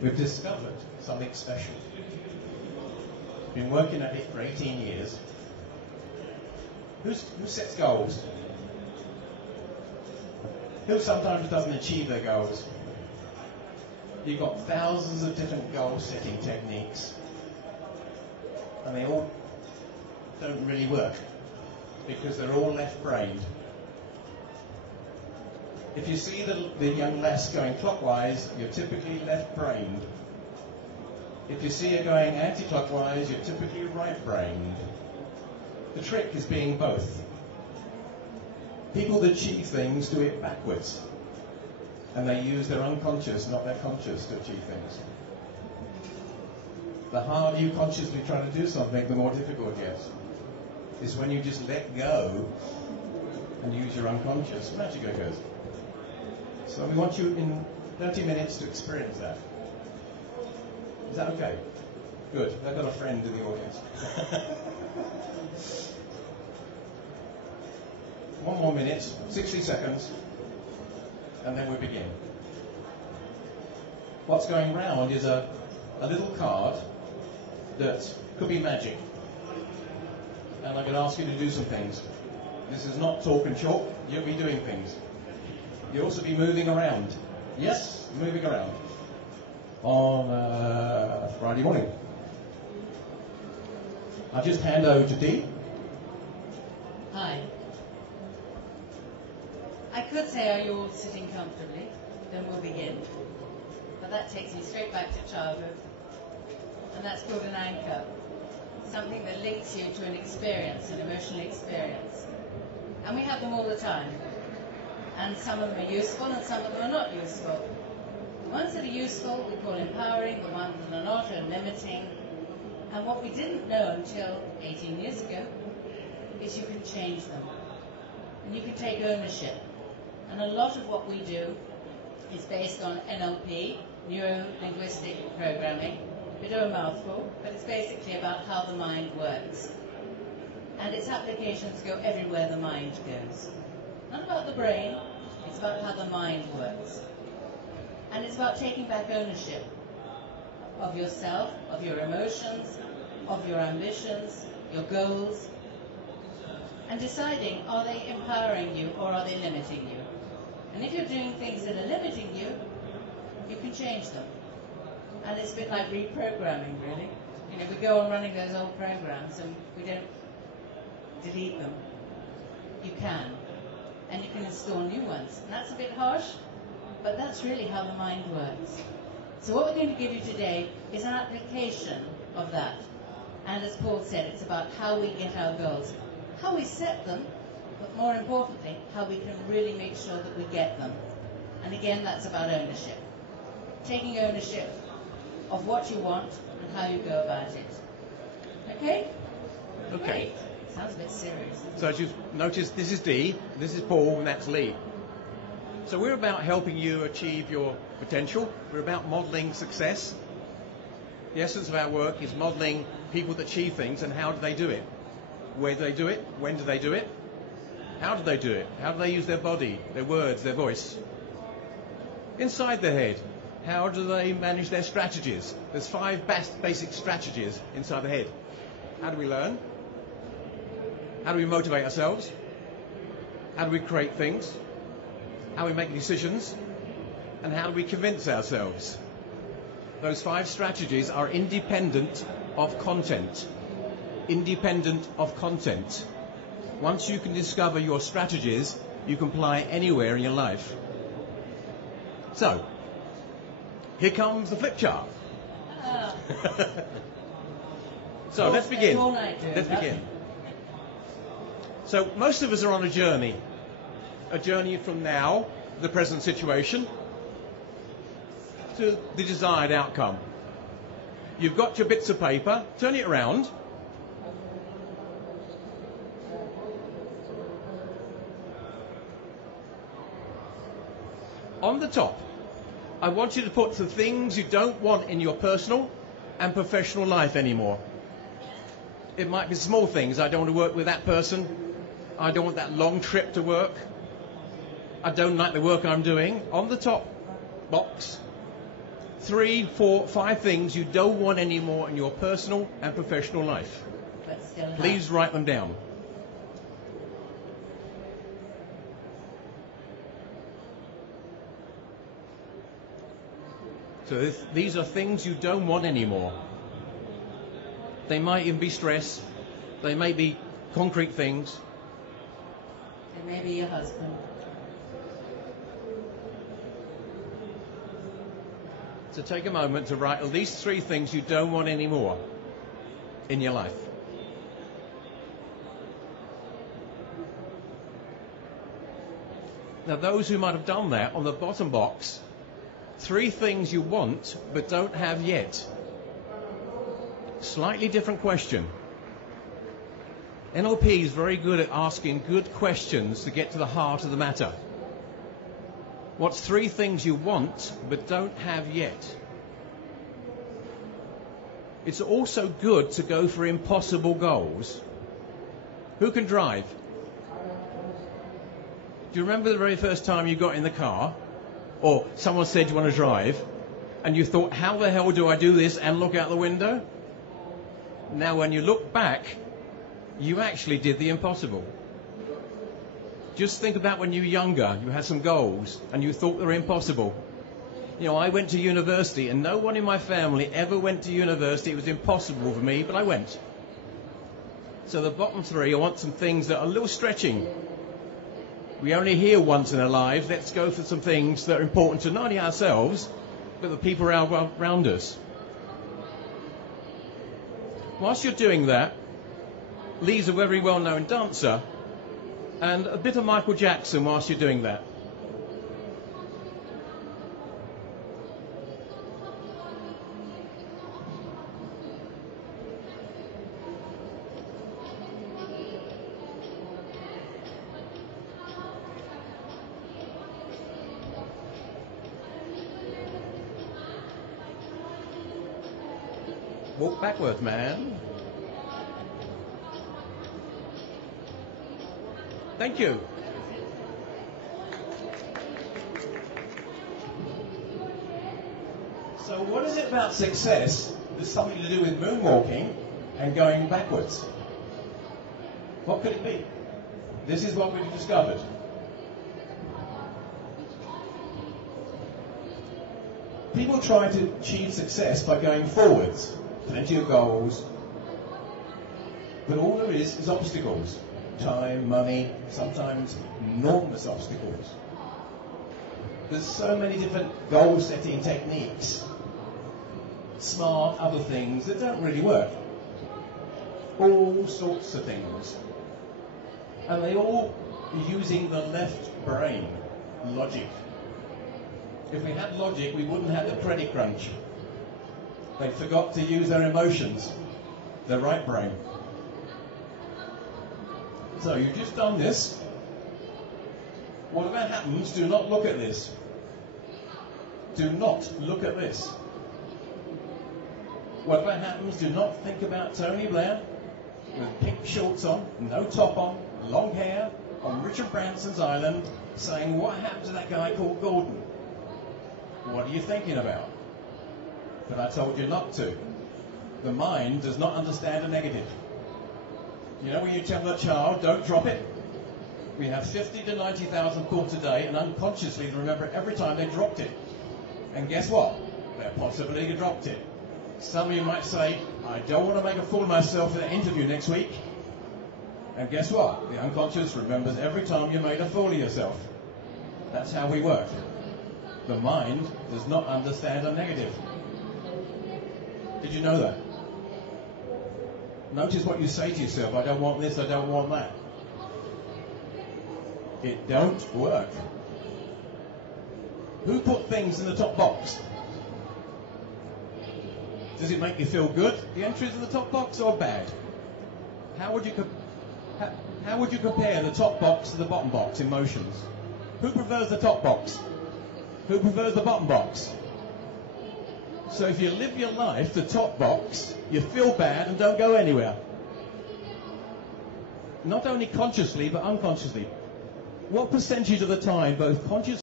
we've discovered something special. Been working at it for 18 years. Who sets goals? Who sometimes doesn't achieve their goals? You've got thousands of different goal-setting techniques, and they all don't really work because they're all left-brained. If you see the young lass going clockwise, you're typically left-brained. If you see her going anti-clockwise, you're typically right-brained. The trick is being both. People that achieve things do it backwards, and they use their unconscious, not their conscious, to achieve things. The harder you consciously try to do something, the more difficult it gets. It's when you just let go and use your unconscious, magic occurs. So we want you in 30 minutes to experience that. Is that okay? Good. I've got a friend in the audience. 1 more minute, 60 seconds, and then we begin. What's going round is a little card that could be magic. And I'm going to ask you to do some things. This is not talk and chalk. You'll be doing things. You'll also be moving around. Yes, moving around. On Friday morning. I'll just hand over to Dee. Hi. I could say, are you all sitting comfortably? Then we'll begin. But that takes me straight back to childhood. And that's called an anchor. Something that links you to an experience, an emotional experience. And we have them all the time. And some of them are useful and some of them are not useful. The ones that are useful we call empowering, the ones that are not are limiting. And what we didn't know until 18 years ago is you can change them. And you can take ownership. And a lot of what we do is based on NLP, neuro-linguistic programming. A bit of a mouthful, but it's basically about how the mind works. And its applications go everywhere the mind goes. Not about the brain, it's about how the mind works. And it's about taking back ownership of yourself, of your emotions, of your ambitions, your goals, and deciding, are they empowering you or are they limiting you? And if you're doing things that are limiting you, you can change them. And it's a bit like reprogramming, really. You know, we go on running those old programs and we don't delete them. You can. And you can install new ones. And that's a bit harsh, but that's really how the mind works. So what we're going to give you today is an application of that. And as Paul said, it's about how we get our goals. How we set them, but more importantly, how we can really make sure that we get them. And again, that's about ownership. Taking ownership of what you want and how you go about it. Okay? Okay. Great. Sounds a bit serious. So as you've noticed, this is Dee, this is Paul, and that's Lee. So we're about helping you achieve your potential. We're about modelling success. The essence of our work is modelling people that achieve things and how do they do it. Where do they do it? When do they do it? How do they do it? How do they use their body, their words, their voice? Inside their head, how do they manage their strategies? There's 5 basic strategies inside the head. How do we learn? How do we motivate ourselves? How do we create things? How do we make decisions? And how do we convince ourselves? Those 5 strategies are independent of content. Independent of content. Once you can discover your strategies, you can apply anywhere in your life. So, here comes the flip chart. So let's begin. Let's begin. So most of us are on a journey from now, the present situation, to the desired outcome. You've got your bits of paper, turn it around. On the top, I want you to put the things you don't want in your personal and professional life anymore. It might be small things. I don't want to work with that person. I don't want that long trip to work. I don't like the work I'm doing. On the top box, 3, 4, 5 things you don't want anymore in your personal and professional life. But still have. Please write them down. So these are things you don't want anymore. They might even be stress. They may be concrete things. It may be your husband. So take a moment to write at least 3 things you don't want anymore in your life. Now those who might have done that, on the bottom box, 3 things you want but don't have yet. Slightly different question. NLP is very good at asking good questions to get to the heart of the matter. What's 3 things you want but don't have yet? It's also good to go for impossible goals. Who can drive? Do you remember the very first time you got in the car? Or someone said you want to drive, and you thought, how the hell do I do this and look out the window? Now when you look back, you actually did the impossible. Just think about when you were younger, you had some goals, and you thought they were impossible. You know, I went to university, and no one in my family ever went to university. It was impossible for me, but I went. So the bottom 3, I want some things that are a little stretching. We only hear once in our lives. Let's go for some things that are important to not only ourselves, but the people around us. Whilst you're doing that, Lee's a very well-known dancer, and a bit of Michael Jackson whilst you're doing that. Walk backwards, man. Thank you. So what is it about success that's something to do with moonwalking and going backwards? What could it be? This is what we've discovered. People try to achieve success by going forwards. Plenty of goals. But all there is obstacles. Time, money, sometimes enormous obstacles. There's so many different goal-setting techniques, smart other things that don't really work. All sorts of things. And they all are using the left brain, logic. If we had logic, we wouldn't have the credit crunch. They forgot to use their emotions, their right brain. So you've just done this. Whatever happens, do not look at this. Do not look at this. Whatever happens, do not think about Tony Blair with pink shorts on, no top on, long hair, on Richard Branson's island, saying, what happened to that guy called Gordon? What are you thinking about? But I told you not to. The mind does not understand a negative. You know when you tell a child, don't drop it? We have 50 to 90,000 thoughts a day, and unconsciously they remember every time they dropped it. And guess what? They're possibly dropped it. Some of you might say, I don't want to make a fool of myself in an interview next week. And guess what? The unconscious remembers every time you made a fool of yourself. That's how we work. The mind does not understand a negative. Did you know that? Notice what you say to yourself. I don't want this, I don't want that. It don't work. Who put things in the top box? Does it make you feel good, the entries in the top box, or bad? How would you compare the top box to the bottom box in motions? Who prefers the top box? Who prefers the bottom box? So if you live your life, the top box, you feel bad and don't go anywhere. Not only consciously, but unconsciously. What percentage of the time, both consciously